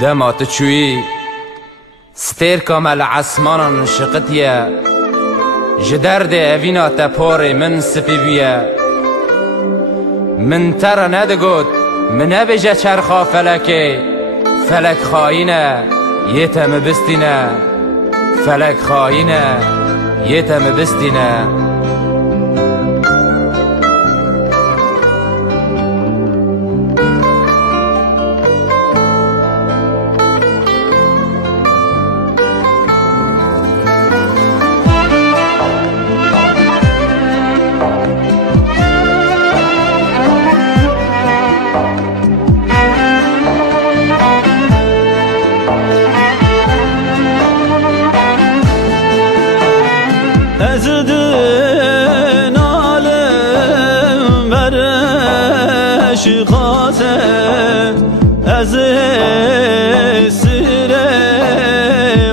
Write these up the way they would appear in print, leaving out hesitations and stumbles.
دما تشوي ستير كامل عسمانا شقتيا جدرد أفينا تبوري من سبيبيا من ترى ندقود من أبجا چرخا فلكي فلك خاينة يتم بستنا فلك خاينة يتم بستنا Ezdin alem bereş kase Ezesire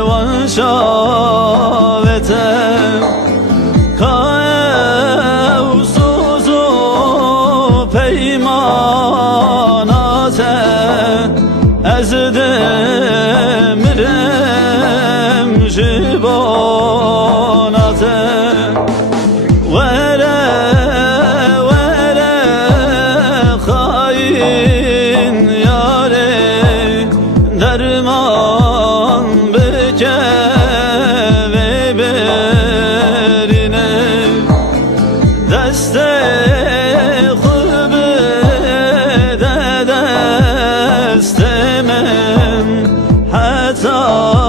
van şavete Kavsuzu peymanate Ezdemirem jibanate Vere vere hain yare derman beke ve berine deste khube de destemem hatta